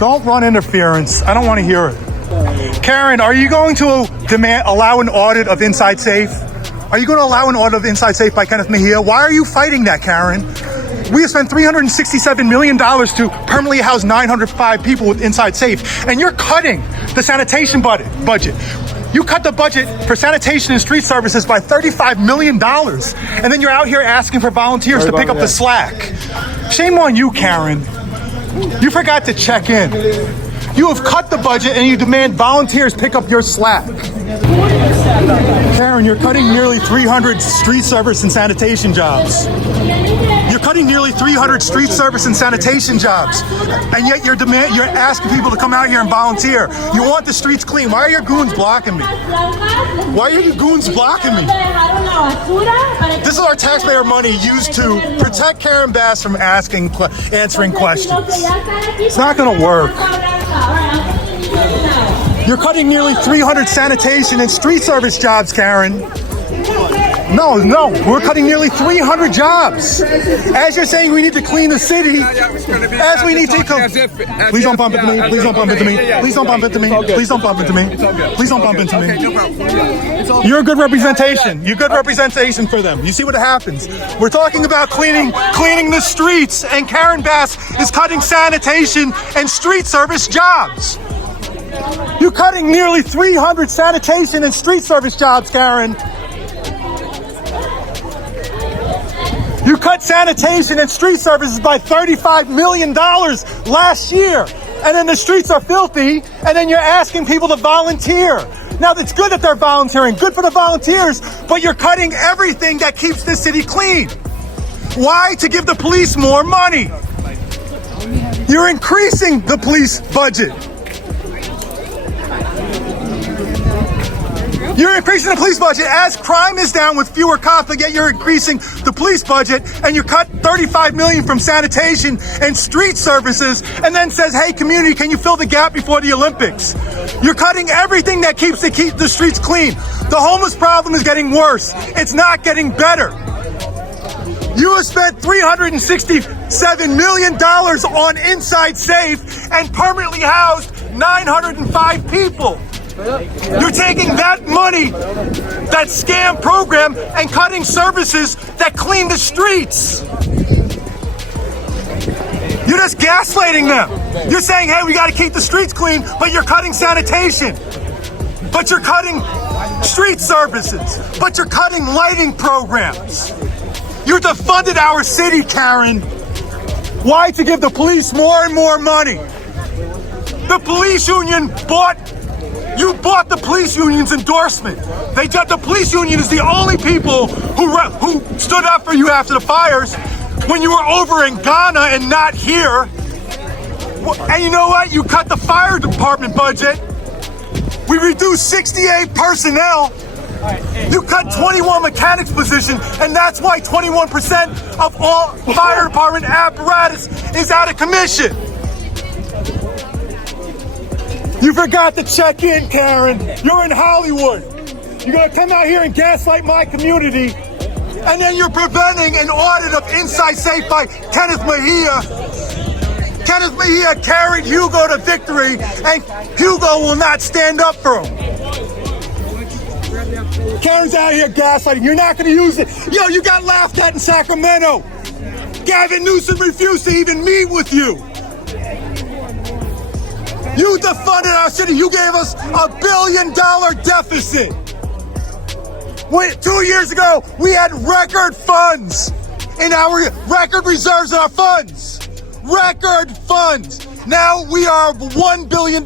Don't run interference. I don't want to hear it. Karen, are you going to allow an audit of Inside Safe? Are you going to allow an audit of Inside Safe by Kenneth Mejia? Why are you fighting that, Karen? We have spent $367 million to permanently house 905 people with Inside Safe, and you're cutting the sanitation budget. You cut the budget for sanitation and street services by $35 million, and then you're out here asking for volunteers to pick up the slack. Shame on you, Karen. You forgot to check in. You have cut the budget and you demand volunteers pick up your slack. Karen, you're cutting nearly 300 street service and sanitation jobs. You're cutting nearly 300 street service and sanitation jobs, and yet you're asking people to come out here and volunteer. You want the streets clean. Why are your goons blocking me? Why are your goons blocking me? This is our taxpayer money used to protect Karen Bass from answering questions. It's not going to work. You're cutting nearly 300 sanitation and street service jobs, Karen. No, we're cutting nearly 300 jobs. As you're saying we need to clean the city, as we need to come. Please don't bump into me. Please don't bump into me. Please don't bump into me. Please don't bump into me. Please don't bump into me. You're a good representation. You're good representation for them. You see what happens. We're talking about cleaning the streets, and Karen Bass is cutting sanitation and street service jobs. You're cutting nearly 300 sanitation and street service jobs, Karen. You cut sanitation and street services by $35 million last year. And then the streets are filthy, and then you're asking people to volunteer. Now, it's good that they're volunteering, good for the volunteers, but you're cutting everything that keeps this city clean. Why? To give the police more money. You're increasing the police budget. You're increasing the police budget as crime is down with fewer cops, but yet you're increasing the police budget, and you cut $35 million from sanitation and street services, and then says, hey, community, can you fill the gap before the Olympics? You're cutting everything that keeps the streets clean. The homeless problem is getting worse. It's not getting better. You have spent $367 million on Inside Safe and permanently housed 905 people. You're taking that money, that scam program, and cutting services that clean the streets. You're just gaslighting them. You're saying, hey, we got to keep the streets clean, but you're cutting sanitation. But you're cutting street services. But you're cutting lighting programs. You defunded our city, Karen. Why? To give the police more and more money. The police union bought the police union's endorsement. The police union is the only people who stood up for you after the fires when you were over in Ghana and not here. And you know what? You cut the fire department budget. We reduced 68 personnel. You cut 21 mechanics positions, and that's why 21% of all fire department apparatus is out of commission. You forgot to check in, Karen. You're in Hollywood. You're going to come out here and gaslight my community, and then you're preventing an audit of Inside Safe by Kenneth Mejia. Kenneth Mejia carried Hugo to victory, and Hugo will not stand up for him. Karen's out here gaslighting. You're not going to use it. Yo, you got laughed at in Sacramento. Gavin Newsom refused to even meet with you. You defunded our city. You gave us $1 billion deficit. 2 years ago, we had record funds in our record reserves in our funds. Record funds. Now we are $1 billion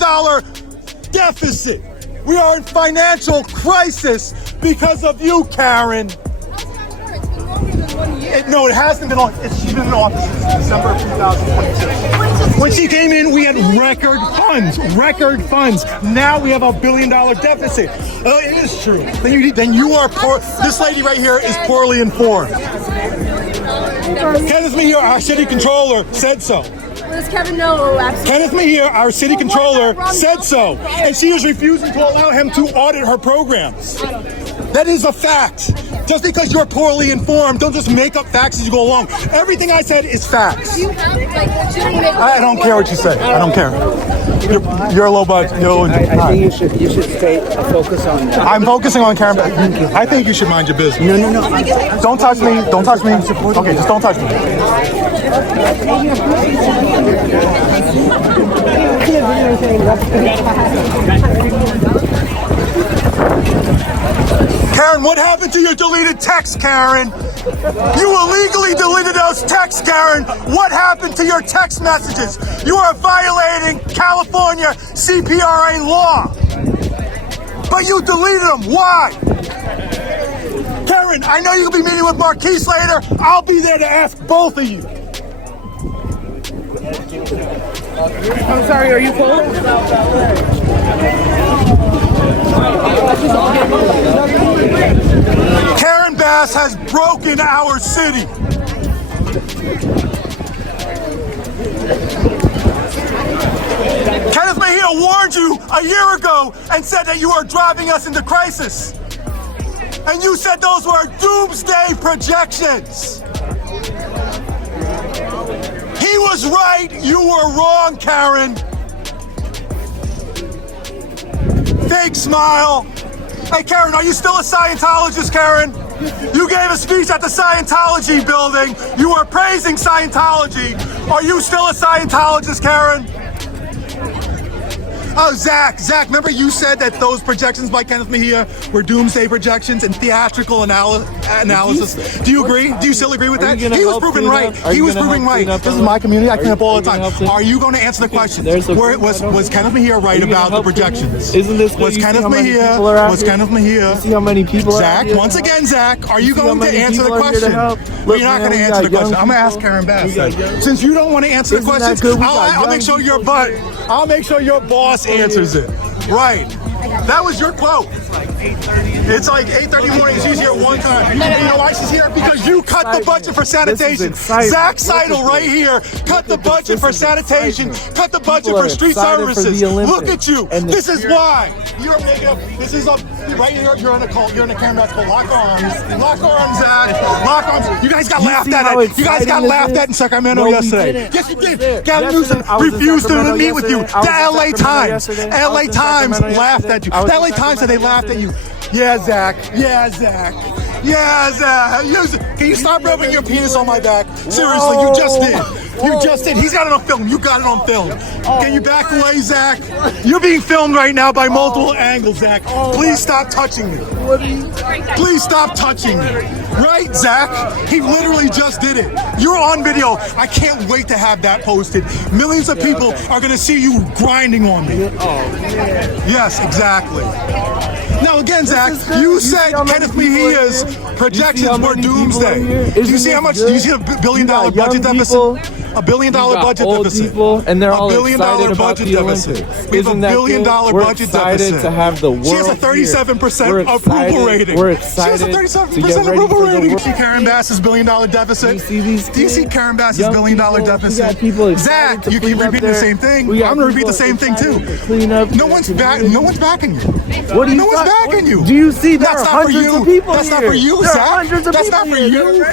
deficit. We are in financial crisis because of you, Karen. No, it hasn't been on. She's been in office since December of 2022. When she came in, we had record funds. Now we have $1 billion deficit. It is true. Then you are poor. This lady right here is poorly informed. Kenneth Mejia, our city controller, said so. Does Kevin know? Absolutely. Kenneth Mejia, our city controller, said so. And she was refusing to allow him to audit her programs. That is a fact. Just because you're poorly informed, don't just make up facts as you go along. Everything I said is facts. You have like legitimate. I don't care what you say. I don't care. You're a low budget. I think you should stay focus on that. I'm focusing on Karen. I think you should mind your business. No. Don't touch me. Don't touch me. Okay, just don't touch me. Karen, what happened to your deleted text, Karen? You illegally deleted those texts, Karen. What happened to your text messages? You are violating California CPRA law. But you deleted them. Why? Karen, I know you'll be meeting with Marquise later. I'll be there to ask both of you. I'm sorry, are you cold? Karen Bass has broken our city. Kenneth Mejia warned you a year ago and said that you are driving us into crisis. And you said those were doomsday projections. He was right, you were wrong, Karen. Fake smile. Hey, Karen, are you still a Scientologist, Karen? You gave a speech at the Scientology building. You were praising Scientology. Are you still a Scientologist, Karen? Oh, Zach, remember you said that those projections by Kenneth Mejia were doomsday projections and theatrical analysis. Do you agree? Do you still agree with that? He was proven right. He was proven right. This is my community. I clean up all the time. Are you going to answer the question? Was Kenneth Mejia right about the projections? Isn't this was Kenneth Mejia? Was Kenneth Mejia? See how many people Zach, once again, Zach, are you going to answer the question? Well, you're not going to answer the question. I'm going to ask Karen Bass. Since you don't want to answer the question, I'll make sure your butt. I'll make sure your boss answers it. Right. That was your quote. It's like 8:30 morning. She's here one time. You know why she's here? Because you cut the budget for sanitation. Zach Seidel right here cut the budget for sanitation. Cut the budget for street services. Look at you. This is why. You're making up. This is up right here. You're on a call. You're on a camera that's called Lock Arms. Lock Arms, Zach. Lock Arms. You guys got laughed at. You guys got laughed at in Sacramento yesterday. Yes, you did. Gavin Newsom refused to meet with you. The LA Times. LA Times laughed at you. The LA Times said they laughed at you. Yeah, Zach. Yeah, Zach. Yeah, Zach. Can you stop rubbing your penis on my back? Seriously, you just did. You just did. He's got it on film. You got it on film. Can you back away, Zach? You're being filmed right now by multiple angles, Zach. Please stop touching me. Please stop touching me. Right, Zach? He literally just did it. You're on video. I can't wait to have that posted. Millions of people are going to see you grinding on me. Yes, exactly. Now again, Zach, you said Kenneth Mejia's projections were doomsday. Do you see how much? Do you see a $1 billion budget deficit? A $1 billion budget deficit. And they're all $1 billion budget deficit. We have a $1 billion budget deficit. To have the world. She has a 37% approval rating. We're excited. She has a 37% approval rating. Do you see Karen Bass's $1 billion deficit? Do you see Karen Bass's $1 billion deficit? Zach, you keep repeating the same thing. I'm gonna repeat the same thing too. No one's backing you. What do you? No one's backing you. Do you see? That's not for you. That's not for you, Zach. That's not for you.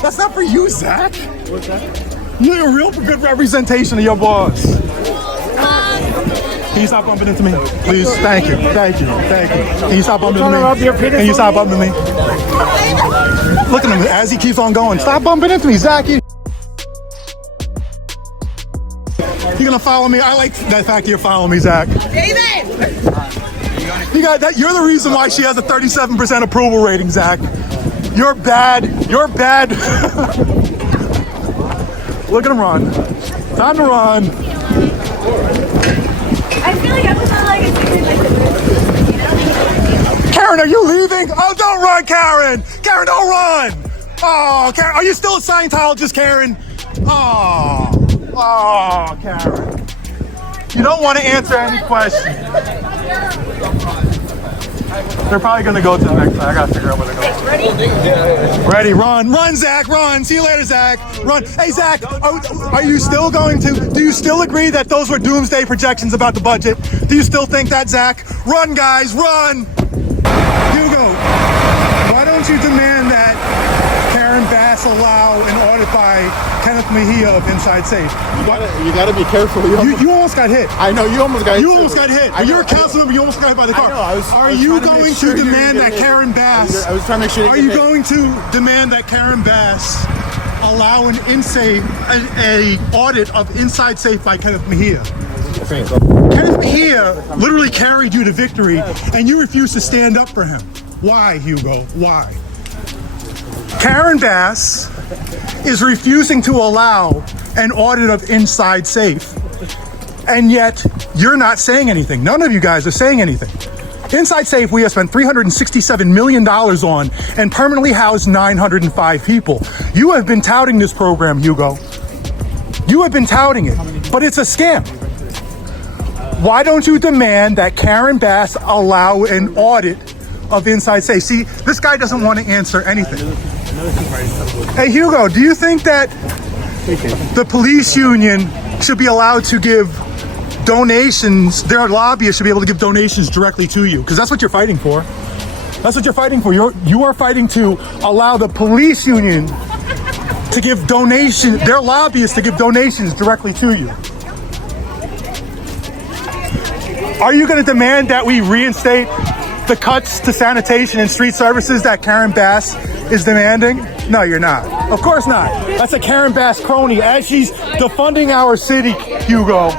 That's not for you, Zach. What's that? You're a real good representation of your boss. Can you stop bumping into me? Please. Thank you. Thank you. Thank you. Can you stop bumping into me? Can you stop bumping into me? Look at him as he keeps on going. Stop bumping into me, Zach. You gonna follow me? I like that fact you're following me, Zach. David! You got that. You're the reason why she has a 37% approval rating, Zach. You're bad. You're bad. Look at him run. Time to run. I feel like I was on like a secret. Karen, are you leaving? Oh, don't run, Karen. Karen, don't run. Oh, Karen, are you still a Scientologist, Karen? Oh, Karen. You don't want to answer any questions. They're probably going to go to the next one. I got to figure out where they're going. Ready? Run. Run, Zach. Run. See you later, Zach. Run. Hey, Zach, are you still going to, do you still agree that those were doomsday projections about the budget? Do you still think that, Zach? Run, guys. Run. Here we go. don't you demand that Karen Bass allow an audit by Kenneth Mejia of Inside Safe? You gotta be careful. You almost got hit. I know, you almost got hit. You almost got hit. You're a council member, you almost got hit by the car. Are you going to demand that Karen Bass... I was trying to make sure Are you going to demand that Karen Bass allow an audit of Inside Safe by Kenneth Mejia? Kenneth Mejia literally carried you to victory, and you refuse to stand up for him. Why, Hugo? Why? Karen Bass is refusing to allow an audit of Inside Safe, and yet you're not saying anything. None of you guys are saying anything. Inside Safe, we have spent $367 million on and permanently housed 905 people. You have been touting this program, Hugo. You have been touting it, but it's a scam. Why don't you demand that Karen Bass allow an audit of Inside Safe? See, this guy doesn't want to answer anything. Hey, Hugo, do you think that the police union should be allowed to give donations, their lobbyists should be able to give donations directly to you? Because that's what you're fighting for. That's what you're fighting for. You are fighting to allow the police union to give donations, their lobbyists to give donations directly to you. Are you going to demand that we reinstate the cuts to sanitation and street services that Karen Bass is demanding? No, you're not. Of course not. That's a Karen Bass crony. As she's defunding our city, Hugo,